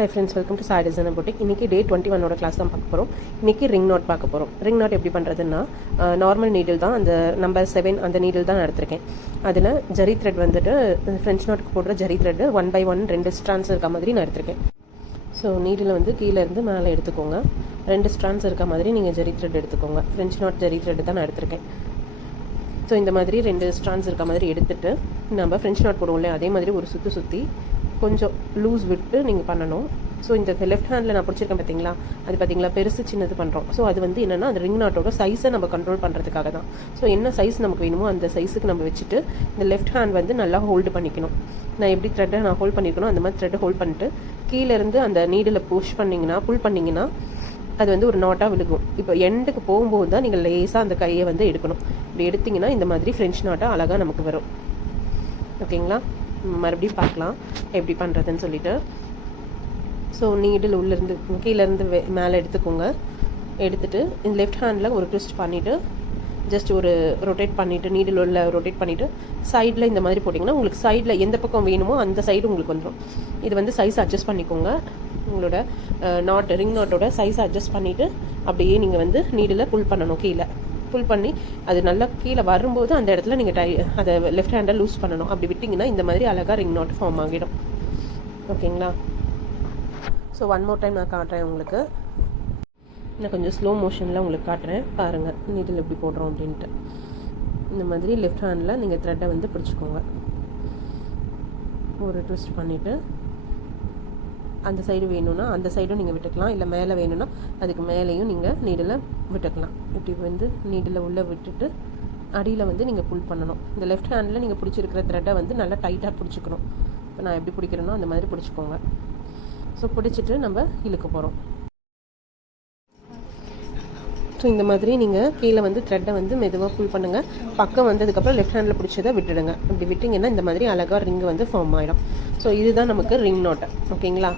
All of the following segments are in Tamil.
Hi friends, welcome to Sai Designer Boutique. இன்னைக்கு டே 21 ஓட கிளாஸ் தான் பார்க்க போகிறோம். இன்னைக்கு ரிங் நாட் பார்க்க போகிறோம். ரிங் நாட் எப்படி பண்ணுறதுன்னா நார்மல் நீடில் தான், அந்த நம்பர் 7 அந்த நீடில் தான் எடுத்திருக்கேன். அதில் ஜரி த்ரெட் வந்துட்டு ஃப்ரெஞ்ச் நாட்டுக்கு போடுற ஜரி த்ரெட்டு 1 by 1 2 ஸ்ட்ராண்ட்ஸ் இருக்க மாதிரி நான் எடுத்திருக்கேன். ஸோ நீடில் வந்து கீழேருந்து மேலே எடுத்துக்கோங்க. 2 ஸ்ட்ராண்ட்ஸ் இருக்க மாதிரி நீங்கள் ஜரி த்ரெட் எடுத்துக்கோங்க. ஃப்ரெஞ்ச் நாட் ஜரி த்ரெட் தான் நான் எடுத்திருக்கேன். ஸோ இந்த மாதிரி 2 ஸ்ட்ராண்ட்ஸ் இருக்க மாதிரி எடுத்துகிட்டு நம்ம ஃப்ரெஞ்ச் நாட் போடுவோம்ல, அதே மாதிரி ஒரு சுற்றி கொஞ்சம் லூஸ் விட்டு நீங்கள் பண்ணணும். ஸோ இந்த லெஃப்ட் ஹேண்டில் நான் பிடிச்சிருக்கேன் பார்த்தீங்களா, அது பார்த்தீங்களா பெருசு சின்னது பண்ணுறோம். ஸோ அது வந்து என்னென்னா அந்த ரிங் நாட்டோட சைஸை நம்ம கண்ட்ரோல் பண்ணுறதுக்காக தான். ஸோ என்ன சைஸ் நமக்கு வேணுமோ அந்த சைஸுக்கு நம்ம வச்சுட்டு இந்த லெஃப்ட் ஹேண்ட் வந்து நல்லா ஹோல்டு பண்ணிக்கணும். நான் எப்படி த்ரெட்டை நான் ஹோல்ட் பண்ணியிருக்கணும் அந்த மாதிரி த்ரெட்டை ஹோல்ட் பண்ணிட்டு கீழேருந்து அந்த நீடில் புல் பண்ணிங்கன்னா அது வந்து ஒரு நாட்டாக விழுகும். இப்போ எண்டுக்கு போகும்போது தான் நீங்கள் லேஸாக அந்த கையை வந்து எடுக்கணும். இப்படி எடுத்திங்கன்னா இந்த மாதிரி ஃப்ரெஞ்ச் நாட்டாக அழகாக நமக்கு வரும். ஓகேங்களா, மறுபடியும் பார்க்கலாம் எப்படி பண்ணுறதுன்னு சொல்லிட்டு. ஸோ நீடில் உள்ளேருந்து கீழேருந்து மேலே எடுத்துக்கோங்க. எடுத்துகிட்டு இந்த லெஃப்ட் ஹேண்டில் ஒரு ட்விஸ்ட் பண்ணிவிட்டு ஜஸ்ட் ஒரு ரொட்டேட் பண்ணிவிட்டு நீடில் உள்ள ரொட்டேட் பண்ணிவிட்டு சைடில் இந்த மாதிரி போட்டிங்கன்னா உங்களுக்கு சைடில் எந்த பக்கம் வேணுமோ அந்த சைடு உங்களுக்கு வந்துடும். இது வந்து சைஸ் அட்ஜஸ்ட் பண்ணிக்கோங்க. உங்களோட ரிங் நாட்டோட சைஸை அட்ஜஸ்ட் பண்ணிவிட்டு அப்படியே நீங்கள் வந்து நீடில் புல் பண்ணணும். கீழே புல் பண்ணி அது நல்லா கீழே வரும்போது அந்த இடத்துல நீங்கள் அதை லெஃப்ட் ஹேண்டை லூஸ் பண்ணணும். அப்படி விட்டிங்கன்னா இந்த மாதிரி அழகாக ரிங் நாட் ஃபார்ம் ஆகிடும். ஓகேங்களா, ஸோ ஒன் மோர் டைம் நான் காட்டுறேன் உங்களுக்கு. நான் கொஞ்சம் ஸ்லோ மோஷனில் உங்களுக்கு காட்டுறேன் பாருங்கள் நீடில் எப்படி போடுறோம் அப்படின்ட்டு. இந்த மாதிரி லெஃப்ட் ஹேண்டில் நீங்கள் த்ரெட்டை வந்து பிடிச்சிக்கோங்க. ஒரு ட்விஸ்ட் பண்ணிவிட்டு அந்த சைடு வேணும்னா அந்த சைடும் நீங்கள் விட்டுக்கலாம், இல்லை மேலே வேணும்னா அதுக்கு மேலேயும் நீங்கள் நீடில் விட்டுக்கலாம். இப்படி வந்து நீடில் உள்ளே விட்டுட்டு அடியில் வந்து நீங்கள் புல் பண்ணணும். இந்த லெஃப்ட் ஹேண்டில் நீங்கள் பிடிச்சிருக்கிற த்ரெட்டை வந்து நல்லா டைட்டாக பிடிச்சிக்கணும். இப்போ நான் எப்படி பிடிக்கிறேனோ அந்த மாதிரி பிடிச்சிக்கோங்க. ஸோ பிடிச்சிட்டு நம்ம இழுக்க போகிறோம். ஸோ இந்த மாதிரி நீங்கள் கீழே வந்து த்ரெட்டை வந்து மெதுவாக புல் பண்ணுங்கள். பக்கம் வந்ததுக்கப்புறம் லெஃப்ட் ஹேண்டில் பிடிச்சதை விட்டுடுங்க. இப்படி விட்டிங்கன்னா இந்த மாதிரி அழகாக ரிங் வந்து ஃபார்ம் ஆகிடும். ஸோ இதுதான் நமக்கு ரிங் நாட். ஓகேங்களா,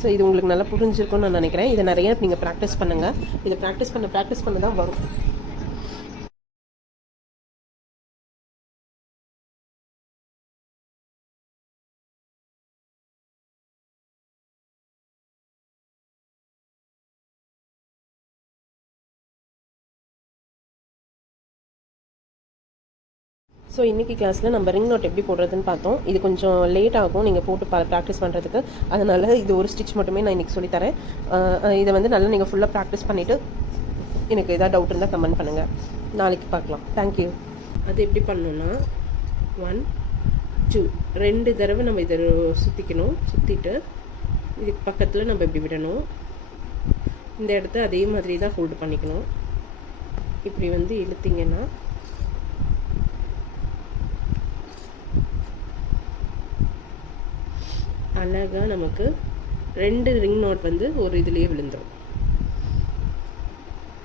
ஸோ இது உங்களுக்கு நல்லா புரிஞ்சிருக்கும்னு நான் நினைக்கிறேன். இதை நிறைய நீங்கள் ப்ராக்டிஸ் பண்ணுங்கள். இதை ப்ராக்டிஸ் பண்ண தான் வரும். ஸோ இன்றைக்கி கிளாஸில் நம்ம ரிங் நாட் எப்படி போடுறதுன்னு பார்த்தோம். இது கொஞ்சம் லேட் ஆகும் நீங்கள் போட்டு ப்ராக்டிஸ் பண்ணுறதுக்கு. அதனால் இது ஒரு ஸ்டிச் மட்டுமே நான் இன்றைக்கி சொல்லித்தரேன். இதை வந்து நல்லா நீங்கள் ஃபுல்லாக ப்ராக்டிஸ் பண்ணிவிட்டு எனக்கு எதாவது டவுட் இருந்தால் கமெண்ட் பண்ணுங்கள். நாளைக்கு பார்க்கலாம். தேங்க்யூ. அது எப்படி பண்ணணுன்னா 1 2 2 தடவை நம்ம இதை சுற்றிக்கணும். சுற்றிட்டு இதுக்கு பக்கத்தில் நம்ம இப்படி விடணும். இந்த இடத்த அதே மாதிரி தான் ஹோல்டு பண்ணிக்கணும். இப்படி வந்து இழுத்திங்கன்னா அழகாக நமக்கு 2 ரிங் நாட் வந்து ஒரு இதுலேயே விழுந்துடும்.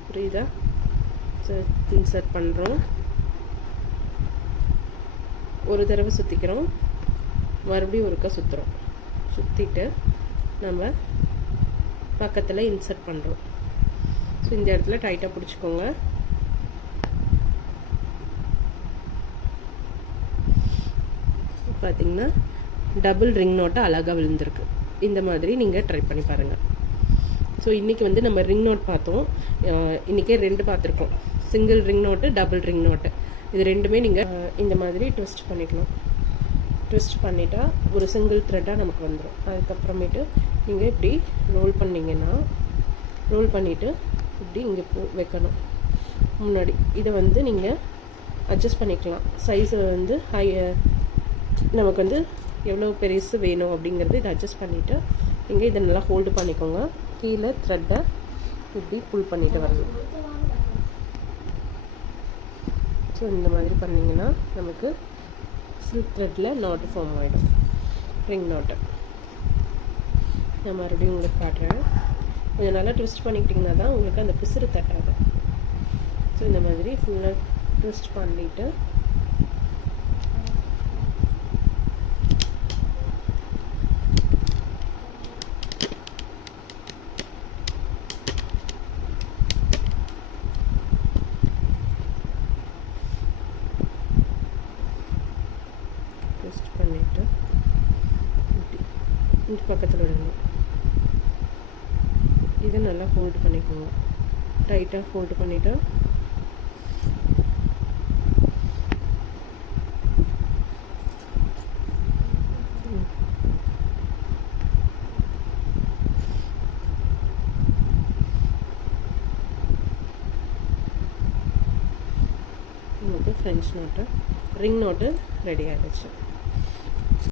புரியுதா? ஸோ இன்சர்ட் பண்ணுறோம், ஒரு தடவை சுற்றிக்கிறோம், மறுபடியும் ஒருக்கா சுற்றுறோம். சுற்றிட்டு நம்ம பக்கத்தில் இன்சர்ட் பண்ணுறோம். ஸோ இந்த இடத்துல டைட்டாக பிடிச்சிக்கோங்க. பார்த்தீங்கன்னா டபுள் ரிங் நாட்டை அழகாக விழுந்திருக்கு. இந்த மாதிரி நீங்கள் ட்ரை பண்ணி பாருங்கள். ஸோ இன்றைக்கி வந்து நம்ம ரிங் நாட் பார்த்தோம். இன்றைக்கே 2 பார்த்துருக்கோம். சிங்கிள் ரிங் நாட்டு, டபுள் ரிங் நாட்டு. இது ரெண்டுமே நீங்கள் இந்த மாதிரி ட்விஸ்ட் பண்ணிக்கணும். ட்விஸ்ட் பண்ணிட்டா ஒரு சிங்கிள் த்ரெட்டாக நமக்கு வந்துடும். அதுக்கப்புறமேட்டு நீங்கள் இப்படி ரோல் பண்ணிங்கன்னா ரோல் பண்ணிவிட்டு இப்படி இங்கே வைக்கணும் முன்னாடி. இதை வந்து நீங்கள் அட்ஜஸ்ட் பண்ணிக்கலாம். சைஸை வந்து நமக்கு வந்து எவ்வளோ பெருசு வேணும் அப்படிங்கிறது இதை அட்ஜஸ்ட் பண்ணிவிட்டு நீங்கள் இதை நல்லா ஹோல்டு பண்ணிக்கோங்க. கீழே த்ரெட்டை இப்படி புல் பண்ணிவிட்டு வரணும். ஸோ இந்த மாதிரி பண்ணிங்கன்னா நமக்கு சில்க் த்ரெட்டில் நாட்டு ஃபார்ம் ஆகிடும், ரிங் நாட்டு. நான் மறுபடியும் உங்களுக்கு காட்டுறேன். கொஞ்சம் நல்லா ட்விஸ்ட் பண்ணிக்கிட்டிங்கன்னா தான் உங்களுக்கு அந்த பிசுறு தட்டாது. ஸோ இந்த மாதிரி ஃபுல்லாக ட்விஸ்ட் பண்ணிவிட்டு இங்கே பக்கத்தில் விடணும். இதை நல்லா ஃபோல்டு பண்ணிக்கோங்க. டைட்டாக ஃபோல்டு பண்ணிவிட்டு நமக்கு French note ring note ready ஆகிடுச்சு.